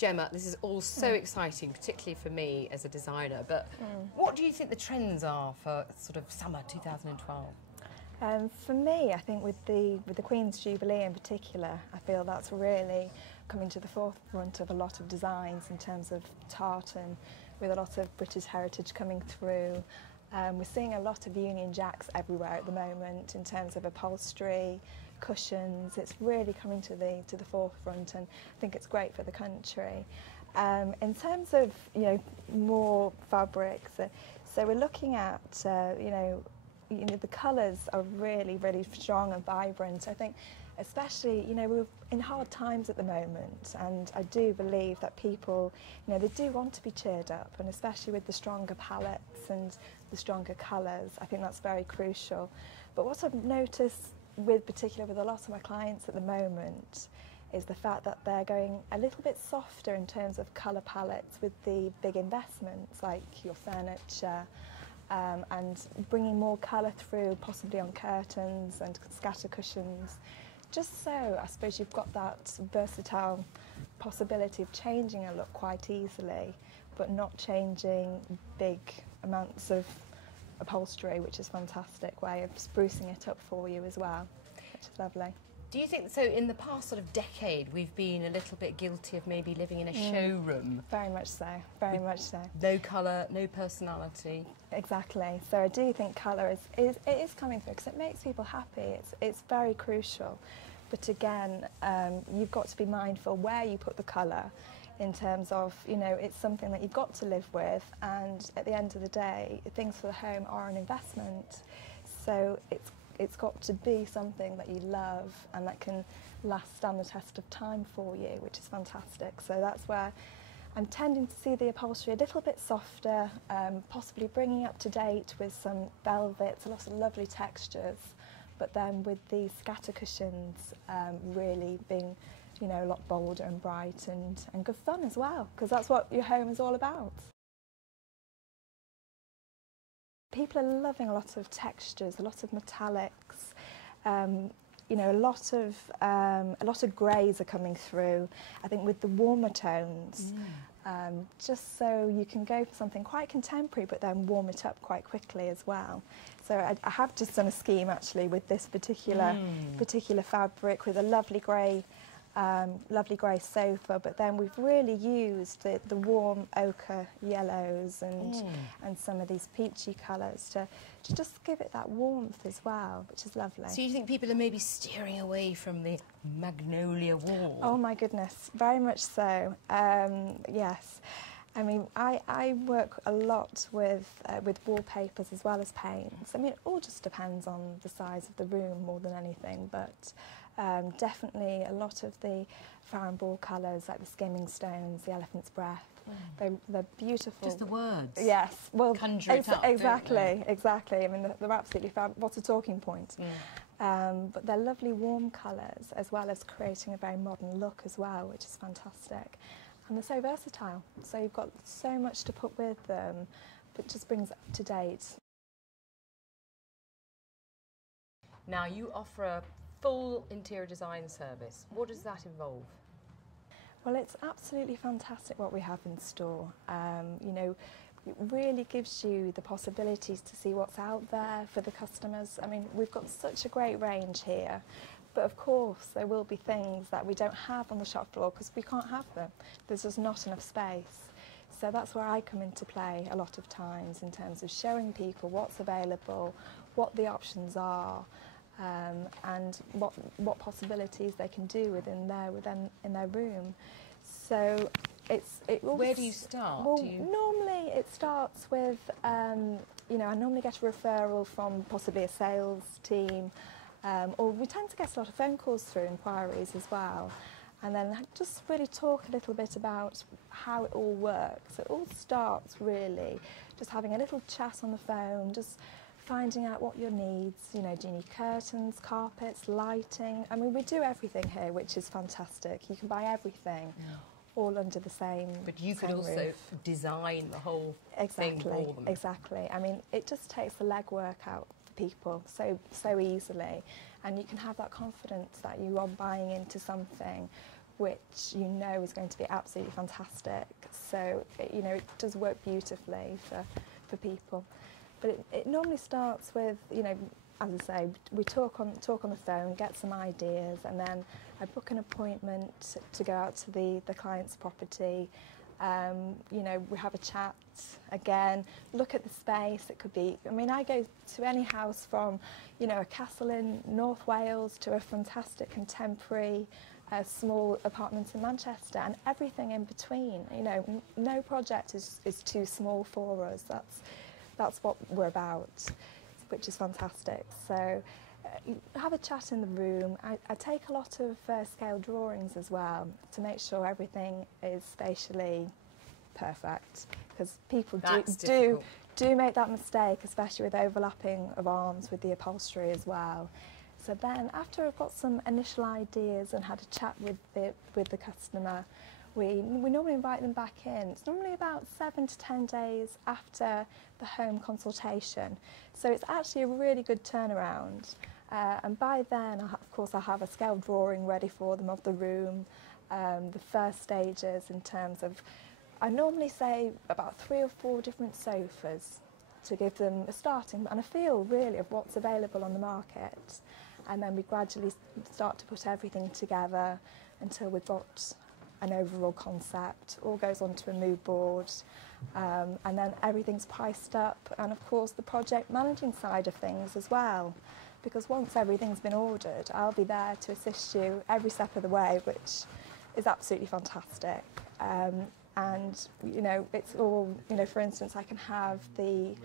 Gemma, this is all so exciting, particularly for me as a designer, but what do you think the trends are for sort of summer 2012? For me, I think with the Queen's Jubilee in particular, I feel that's really coming to the forefront of a lot of designs in terms of tartan, with a lot of British heritage coming through. We're seeing a lot of Union Jacks everywhere at the moment in terms of upholstery, cushions. It's really coming to the forefront, and I think it's great for the country. In terms of more fabrics, so we're looking at the colours are really, really strong and vibrant. I think especially, we're in hard times at the moment, and I do believe that people, they do want to be cheered up, and especially with the stronger palettes and the stronger colours, I think that's very crucial. But what I've noticed particularly with a lot of my clients at the moment is the fact that they're going a little bit softer in terms of colour palettes with the big investments like your furniture, and bringing more colour through, possibly on curtains and scatter cushions, just so I suppose you've got that versatile possibility of changing a look quite easily, but not changing big amounts of upholstery, which is a fantastic way of sprucing it up for you as well, which is lovely. Do you think, so in the past sort of decade, we've been a little bit guilty of maybe living in a showroom? Very much so, very much so. No colour, no personality. Exactly. So I do think colour is coming through because it makes people happy. It's very crucial. But again, you've got to be mindful where you put the colour in terms of, it's something that you've got to live with, and at the end of the day, things for the home are an investment. So it's got to be something that you love and that can stand the test of time for you, which is fantastic. So that's where I'm tending to see the upholstery a little bit softer, possibly bringing up to date with some velvets, a lot of lovely textures, but then with the scatter cushions really being a lot bolder and bright and good fun as well, because that's what your home is all about. People are loving a lot of textures, a lot of metallics, a lot of greys are coming through. I think with the warmer tones, just so you can go for something quite contemporary, but then warm it up quite quickly as well. So I have just done a scheme actually with this particular fabric with a lovely grey sofa, but then we've really used the warm ochre yellows and some of these peachy colours to just give it that warmth as well, which is lovely. So you think people are maybe steering away from the magnolia wall? Oh my goodness, very much so. Yes. I mean, I work a lot with wallpapers as well as paints. I mean, it all just depends on the size of the room more than anything, but definitely a lot of the flower and ball colours, like the skimming stones, the elephant's breath, they're beautiful. Just the words. Yes, well, conjure it up, exactly. I mean, they're absolutely fab. What's a talking point? But they're lovely warm colours, as well as creating a very modern look as well, which is fantastic. And they're so versatile, so you've got so much to put with them, but just brings it up to date. Now, you offer a full interior design service. What does that involve? Well, it's absolutely fantastic what we have in store. It really gives you the possibilities to see what's out there for the customers. I mean, we've got such a great range here. But of course, there will be things that we don't have on the shop floor because we can't have them. There's just not enough space. So that's where I come into play a lot of times in terms of showing people what's available, what the options are, and what possibilities they can do in their room. So where do you start? Well, normally it starts with I normally get a referral from possibly a sales team. Or we tend to get a lot of phone calls through, inquiries as well, and then just really talk a little bit about how it all works. It all starts really just having a little chat on the phone, just finding out what your needs, do you need curtains, carpets, lighting? I mean, we do everything here, which is fantastic. You can buy everything. All under the same But you could also roof. Design the whole thing for them. Exactly. I mean, it just takes the legwork out for people so easily, and you can have that confidence that you are buying into something which you know is going to be absolutely fantastic. So, you know, it does work beautifully for people. But it normally starts with, you know, as I say, we talk on the phone, get some ideas, and then I book an appointment to go out to the client's property. You know, we have a chat again, look at the space. It could be, I mean, I go to any house from, you know, a castle in North Wales to a fantastic contemporary small apartment in Manchester, and everything in between. You know, no project is too small for us. That's what we're about, which is fantastic. So have a chat in the room. I take a lot of scale drawings as well to make sure everything is spatially perfect, because people do make that mistake, especially with overlapping of arms with the upholstery as well. So then, after I've got some initial ideas and had a chat with the customer, we normally invite them back in. It's normally about 7 to 10 days after the home consultation. So it's actually a really good turnaround. And by then, of course, I have a scale drawing ready for them of the room, the first stages in terms of, I normally say about 3 or 4 different sofas to give them a starting and a feel really of what's available on the market. And then we gradually start to put everything together until we've got an overall concept, all goes onto a mood board, and then everything's priced up, and of course the project managing side of things as well, because once everything's been ordered, I'll be there to assist you every step of the way, which is absolutely fantastic. And you know, it's all, you know, for instance, I can have the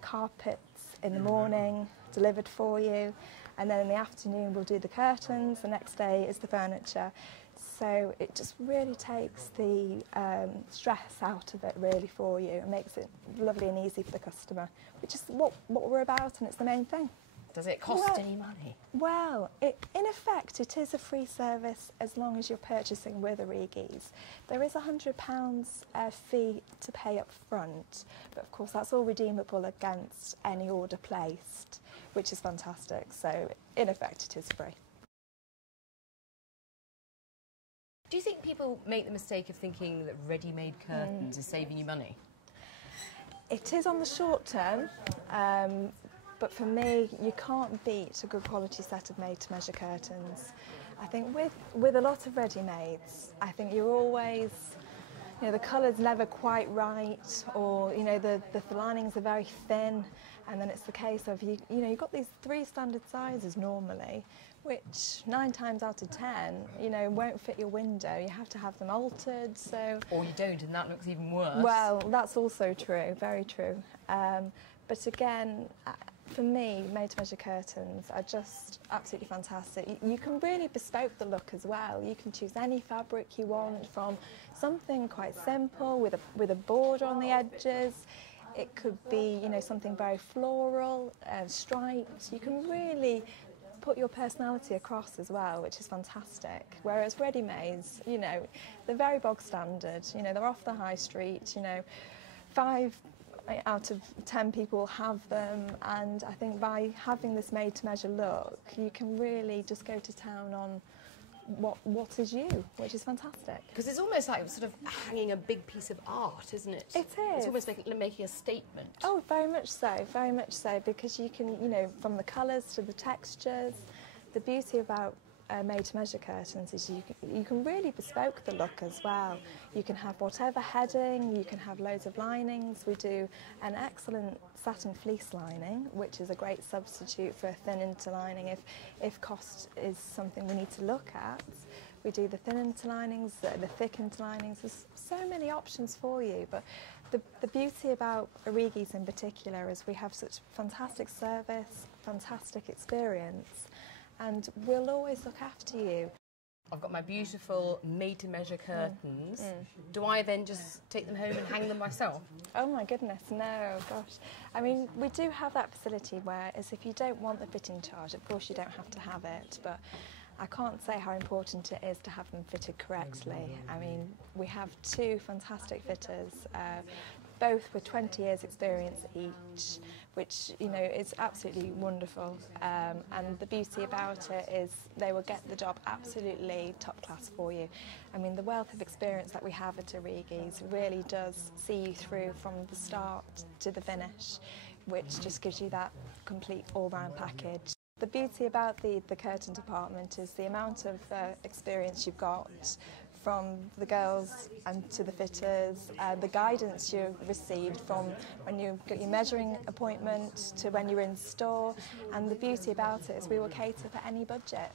carpets in the morning delivered for you, and then in the afternoon we'll do the curtains, the next day is the furniture. So it just really takes the stress out of it really for you and makes it lovely and easy for the customer, which is what we're about, and it's the main thing. Does it cost any money? Well, in effect, it is a free service as long as you're purchasing with Arighi's. There is a £100 fee to pay up front, but of course that's all redeemable against any order placed, which is fantastic. So in effect, it is free. Do you think people make the mistake of thinking that ready-made curtains is saving you money? It is on the short term, but for me, you can't beat a good quality set of made-to-measure curtains. I think with a lot of ready-mades, I think you're always, you know, the colour's never quite right, or, you know, the linings are very thin, and then it's the case of, you know, you've got these 3 standard sizes normally, which 9 times out of 10, you know, won't fit your window. You have to have them altered, so... Or you don't, and that looks even worse. Well, that's also true, very true. But again, for me, made-to-measure curtains are just absolutely fantastic. You can really bespoke the look as well. You can choose any fabric you want, from something quite simple with a border on the edges. It could be, you know, something very floral, striped. You can really put your personality across as well, which is fantastic. Whereas ready-mades, you know, they're very bog standard. You know, they're off the high street. You know, 5 out of 10 people have them, and I think by having this made-to-measure look, you can really just go to town on what is you, which is fantastic. Because it's almost like sort of hanging a big piece of art, isn't it? It is. It's almost making a statement. Oh, very much so, because you can, you know, from the colours to the textures, the beauty about made-to-measure curtains is you can really bespoke the look as well. You can have whatever heading, you can have loads of linings. We do an excellent satin fleece lining, which is a great substitute for a thin interlining if cost is something we need to look at. We do the thin interlinings, the thick interlinings. There's so many options for you, but the beauty about Arighi's in particular is we have such fantastic service, fantastic experience, and we'll always look after you. I've got my beautiful made-to-measure curtains. Do I then just take them home and hang them myself? Oh my goodness, no, gosh. I mean, we do have that facility where, as if you don't want the fitting charge, of course you don't have to have it, but I can't say how important it is to have them fitted correctly. I mean, we have 2 fantastic fitters. both with 20 years experience each, which, you know, is absolutely wonderful. And the beauty about it is they will get the job absolutely top class for you. I mean, the wealth of experience that we have at Arighi's really does see you through from the start to the finish, which just gives you that complete all-round package. The beauty about the curtain department is the amount of experience you've got from the girls and to the fitters, the guidance you received from when you get your measuring appointment to when you're in store, and the beauty about it is we will cater for any budget.